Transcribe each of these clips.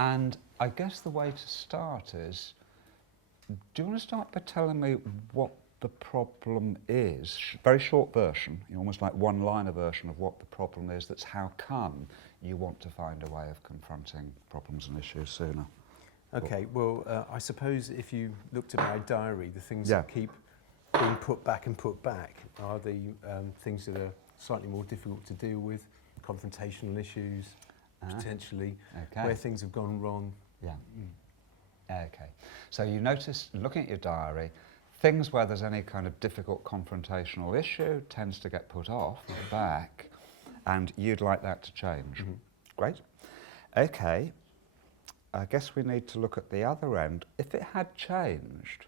And I guess the way to start is, do you want to start by telling me what the problem is? Very short version, almost like one-liner version of what the problem is. That's how come you want to find a way of confronting problems and issues sooner. Okay, well, I suppose if you looked at my diary, the things that keep being put back are the things that are slightly more difficult to deal with, confrontational issues, potentially, where things have gone wrong. Yeah. Okay. So you notice, looking at your diary, things where there's any kind of difficult confrontational issue tends to get put off at the back, and you'd like that to change. Great. Okay. I guess we need to look at the other end. If it had changed,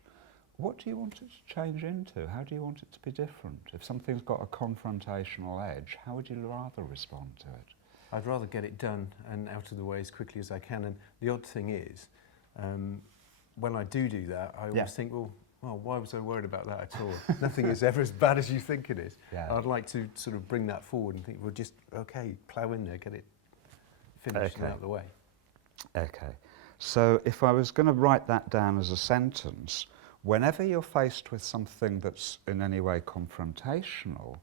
what do you want it to change into? How do you want it to be different? If something's got a confrontational edge, how would you rather respond to it? I'd rather get it done and out of the way as quickly as I can. And the odd thing is, when I do that, I always think, well, why was I worried about that at all? Nothing is ever as bad as you think it is. I'd like to sort of bring that forward and think, well, just, okay, plough in there, get it finished and out of the way. Okay. So if I was going to write that down as a sentence, whenever you're faced with something that's in any way confrontational,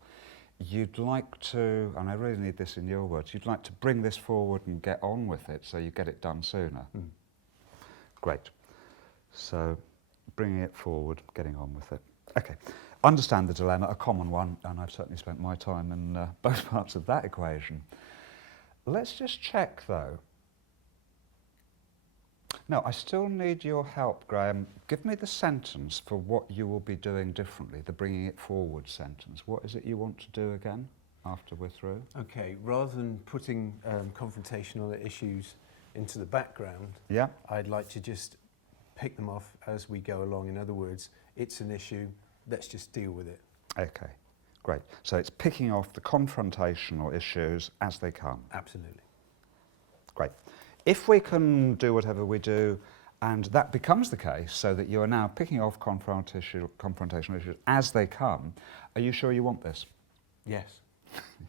you'd like to, and I really need this in your words, you'd like to bring this forward and get on with it so you get it done sooner. Great. So bringing it forward, getting on with it. Okay. Understand the dilemma, a common one, and I've certainly spent my time in both parts of that equation. Let's just check, though. No, I still need your help, Graham. Give me the sentence for what you will be doing differently, the bringing it forward sentence. What is it you want to do again after we're through? Okay, rather than putting confrontational issues into the background, I'd like to just pick them off as we go along. In other words, it's an issue, let's just deal with it. Okay, great. So it's picking off the confrontational issues as they come. Absolutely. Great. If we can do whatever we do, and that becomes the case, so that you are now picking off confrontational issues as they come, are you sure you want this? Yes.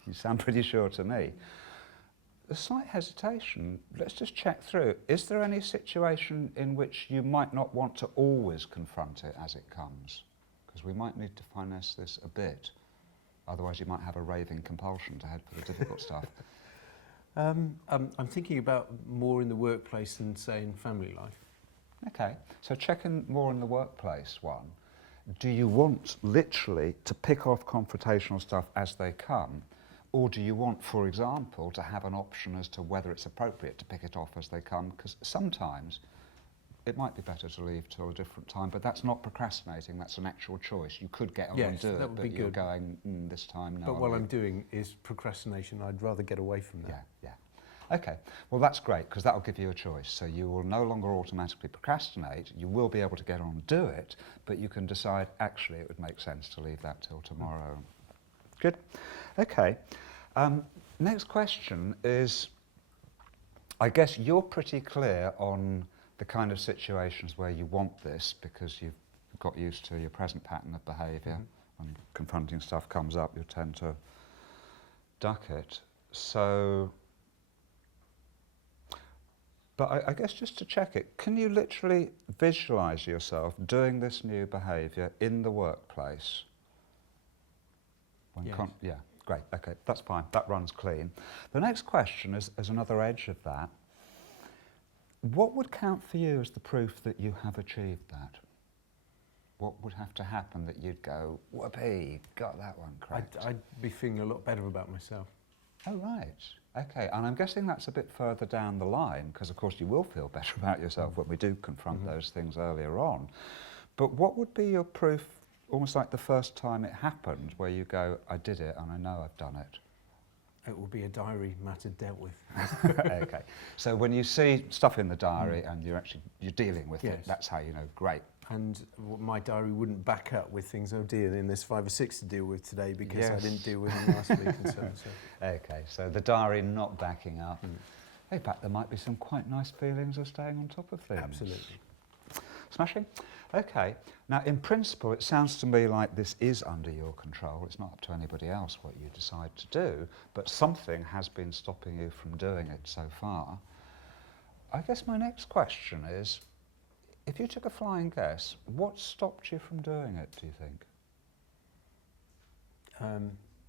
You sound pretty sure to me. A slight hesitation. Let's just check through. Is there any situation in which you might not want to always confront it as it comes? Because we might need to finesse this a bit. Otherwise you might have a raving compulsion to head for the difficult stuff. I'm thinking about more in the workplace than, say, in family life. Okay, so checking more in the workplace one. Do you want literally to pick off confrontational stuff as they come? Or do you want, for example, to have an option as to whether it's appropriate to pick it off as they come? Because sometimes it might be better to leave till a different time, but that's not procrastinating, that's an actual choice. You could get on and do it, but you're going, this time, no. But what I'm doing is procrastination. I'd rather get away from that. Yeah. Okay, well that's great, because that will give you a choice. So you will no longer automatically procrastinate, you will be able to get on and do it, but you can decide, actually, it would make sense to leave that till tomorrow. Good. Okay. Next question is, I guess you're pretty clear on the kind of situations where you want this because you've got used to your present pattern of behaviour. When confronting stuff comes up, you tend to duck it. So, but I guess just to check it, can you literally visualise yourself doing this new behaviour in the workplace? Yes. Yeah, great, okay, that's fine, that runs clean. The next question is another edge of that. What would count for you as the proof that you have achieved that? What would have to happen that you'd go, whoopee, got that one correct? I'd be feeling a lot better about myself. Oh, right, okay, and I'm guessing that's a bit further down the line, because of course you will feel better about yourself when we do confront those things earlier on. But what would be your proof, almost like the first time it happened, where you go, I did it and I know I've done it? It will be a diary matter dealt with. Okay, so when you see stuff in the diary and you're dealing with it, that's how you know, great. And my diary wouldn't back up with things, oh dear, then there's 5 or 6 to deal with today because I didn't deal with them last week and so on. Okay, so the diary not backing up. In fact, there might be some quite nice feelings of staying on top of things. Absolutely. Smashing. Okay, now in principle it sounds to me like this is under your control. It's not up to anybody else what you decide to do, but something has been stopping you from doing it so far. I guess my next question is, if you took a flying guess, what stopped you from doing it, do you think?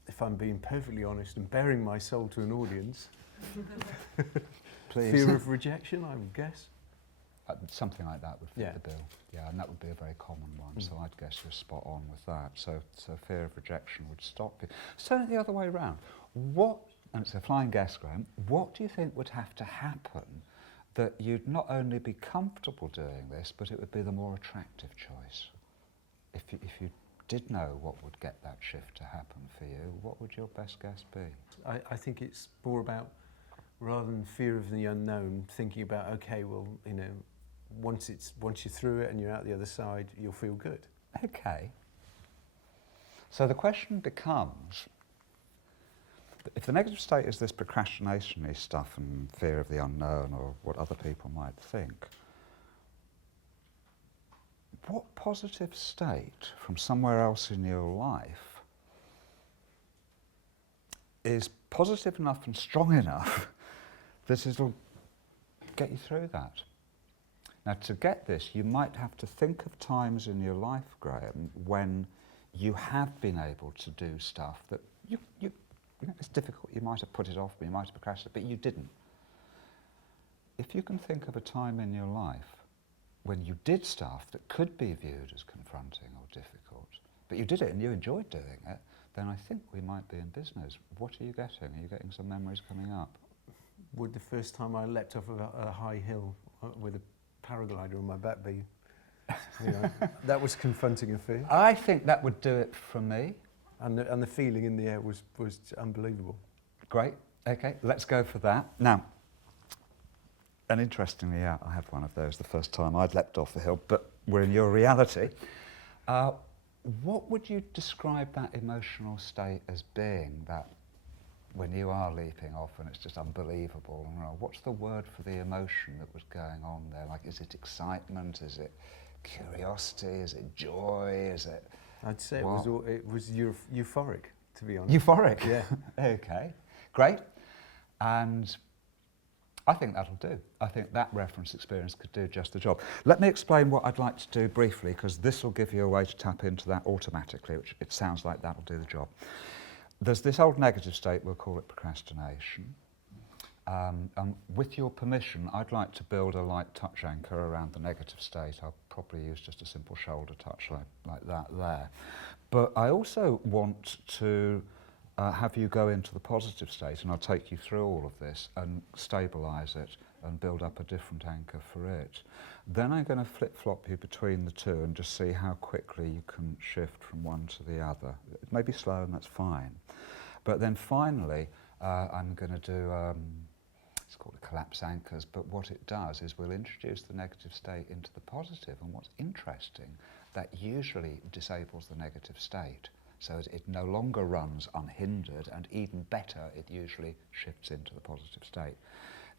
If I'm being perfectly honest and bearing my soul to an audience, Please. fear of rejection, I would guess. Something like that would fit Yeah. the bill. Yeah, and that would be a very common one, so I'd guess you're spot on with that. So fear of rejection would stop you. So turn it the other way around. What, and it's a flying guess, Graham, what do you think would have to happen that you'd not only be comfortable doing this, but it would be the more attractive choice? If you did know what would get that shift to happen for you, what would your best guess be? I think it's more about, rather than fear of the unknown, thinking about, okay, well, you know, once you're through it and you're out the other side, you'll feel good. Okay. So the question becomes, if the negative state is this procrastination-y stuff and fear of the unknown or what other people might think, what positive state from somewhere else in your life is positive enough and strong enough that it'll get you through that? Now, to get this, you might have to think of times in your life, Graham, when you have been able to do stuff that you know, it's difficult. You might have put it off, you might have procrastinated, but you didn't. If you can think of a time in your life when you did stuff that could be viewed as confronting or difficult, but you did it and you enjoyed doing it, then I think we might be in business. What are you getting? Are you getting some memories coming up? Would the first time I leapt off of a high hill with a paraglider on my back be, you know, that was confronting a fear? I think that would do it for me. And the feeling in the air was unbelievable. Great. Okay, let's go for that. Now, and interestingly, yeah, I had one of those the first time I'd leapt off the hill, but we're in your reality. What would you describe that emotional state as being, that when you are leaping off and it's just unbelievable? What's the word for the emotion that was going on there? Like, is it excitement? Is it curiosity? Is it joy? Is it... I'd say it was euphoric, to be honest. Euphoric? Yeah. Okay, great. And I think that'll do. I think that reference experience could do just the job. Let me explain what I'd like to do briefly, because this will give you a way to tap into that automatically, which it sounds like that'll do the job. There's this old negative state, we'll call it procrastination. And with your permission, I'd like to build a light touch anchor around the negative state. I'll probably use just a simple shoulder touch like that there. But I also want to have you go into the positive state, and I'll take you through all of this and stabilise it and build up a different anchor for it. Then I'm going to flip-flop you between the two and just see how quickly you can shift from one to the other. It may be slow, and that's fine. But then finally, I'm going to do, it's called a collapse anchors, but what it does is we'll introduce the negative state into the positive, and what's interesting, that usually disables the negative state. So it no longer runs unhindered, and even better, it usually shifts into the positive state.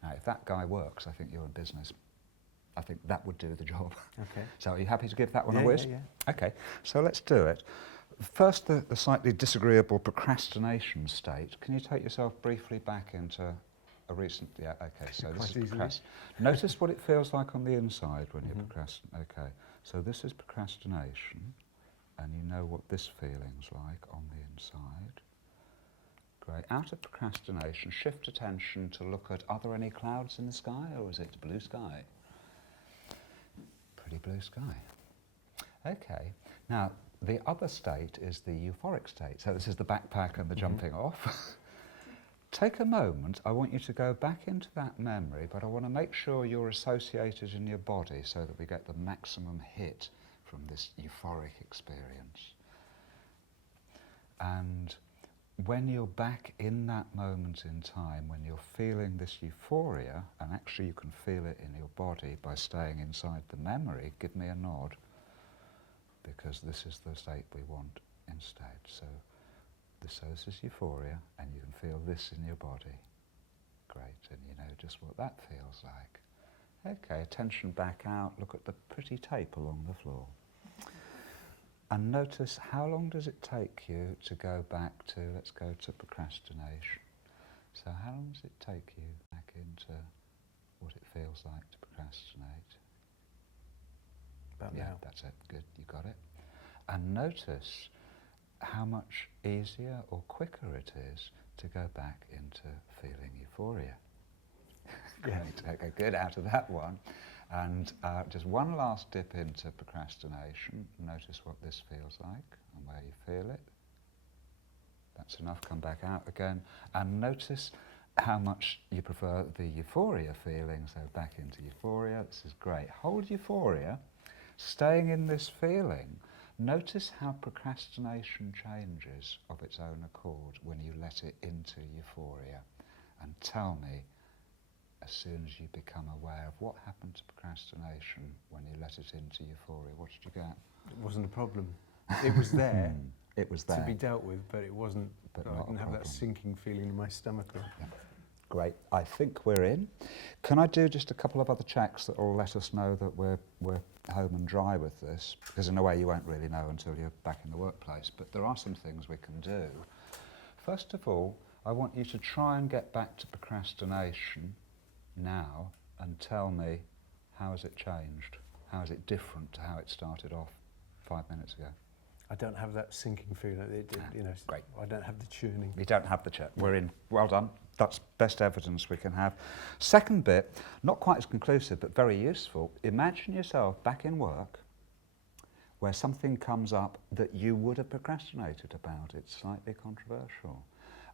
Now, if that guy works, I think you're in business. I think that would do the job. Okay. So are you happy to give that one Yeah, a whiz? yeah. Okay, so let's do it. First, the slightly disagreeable procrastination state. Can you take yourself briefly back into a recent... Yeah, okay, so this is Notice what it feels like on the inside when you procrastinate. Okay, so this is procrastination, and you know what this feeling's like on the inside. Great. Out of procrastination, shift attention to look at, are there any clouds in the sky, or is it blue sky? Pretty blue sky. Okay. Now, the other state is the euphoric state. So this is the backpack and the jumping off. Take a moment. I want you to go back into that memory, but I want to make sure you're associated in your body so that we get the maximum hit from this euphoric experience. And when you're back in that moment in time, when you're feeling this euphoria, and actually you can feel it in your body by staying inside the memory, give me a nod, because this is the state we want instead. So this is euphoria, and you can feel this in your body. Great, and you know just what that feels like. Okay, attention back out, look at the pretty tape along the floor. And notice, how long does it take you to go back to, let's go to procrastination. So how long does it take you back into what it feels like to procrastinate. About Yeah, now. that's it. Good, you got it. And notice how much easier or quicker it is to go back into feeling euphoria. Great, okay, good, out of that one. And just one last dip into procrastination. Notice what this feels like and where you feel it. That's enough, come back out again. And notice how much you prefer the euphoria feeling, so back into euphoria. This is great. Hold euphoria, staying in this feeling. Notice how procrastination changes of its own accord when you let it into euphoria. And tell me, as soon as you become aware of what happened to procrastination when you let it into euphoria, what did you get? It wasn't a problem. It was there. It was there. To be dealt with, but it wasn't. But I not a didn't have that problem. sinking feeling in my stomach. Yeah. Great. I think we're in. Can I do just a couple of other checks that will let us know that we're home and dry with this? Because in a way you won't really know until you're back in the workplace. But there are some things we can do. First of all, I want you to try and get back to procrastination now and tell me, how has it changed? How is it different to how it started off 5 minutes ago? I don't have that sinking feeling. You know, Great. I don't have the churning. We don't have the check. We're in. Well done. That's best evidence we can have. Second bit, not quite as conclusive, but very useful. Imagine yourself back in work where something comes up that you would have procrastinated about. It's slightly controversial.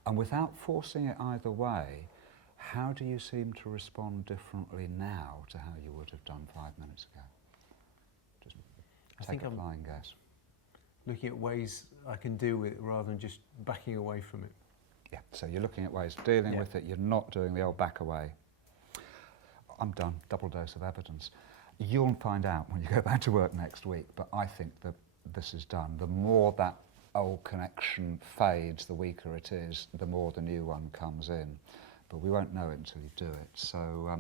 And without forcing it either way, how do you seem to respond differently now to how you would have done 5 minutes ago? Just take a flying guess. Looking at ways I can deal with it rather than just backing away from it. Yeah, so you're looking at ways of dealing with it, you're not doing the old back away. I'm done, double dose of evidence. You'll find out when you go back to work next week, but I think that this is done. The more that old connection fades, the weaker it is, the more the new one comes in. But we won't know it until you do it, so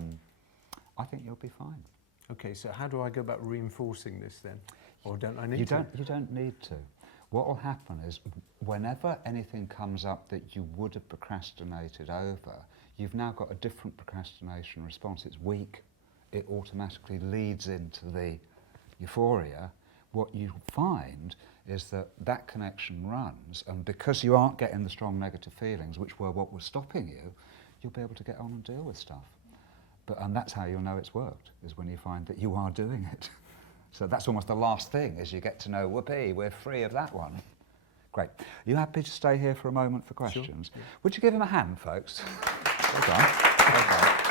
I think you'll be fine. Okay, so how do I go about reinforcing this then? Or don't I need to? You don't need to. What will happen is, whenever anything comes up that you would have procrastinated over, you've now got a different procrastination response. It's weak. It automatically leads into the euphoria. What you find is that that connection runs, and because you aren't getting the strong negative feelings, which were what was stopping you, you'll be able to get on and deal with stuff. And that's how you'll know it's worked, is when you find that you are doing it. So that's almost the last thing, is you get to know, whoopee, we're free of that one. Great. Are you happy to stay here for a moment for questions? Sure. Yeah. Would you give him a hand, folks? Well done. Well done.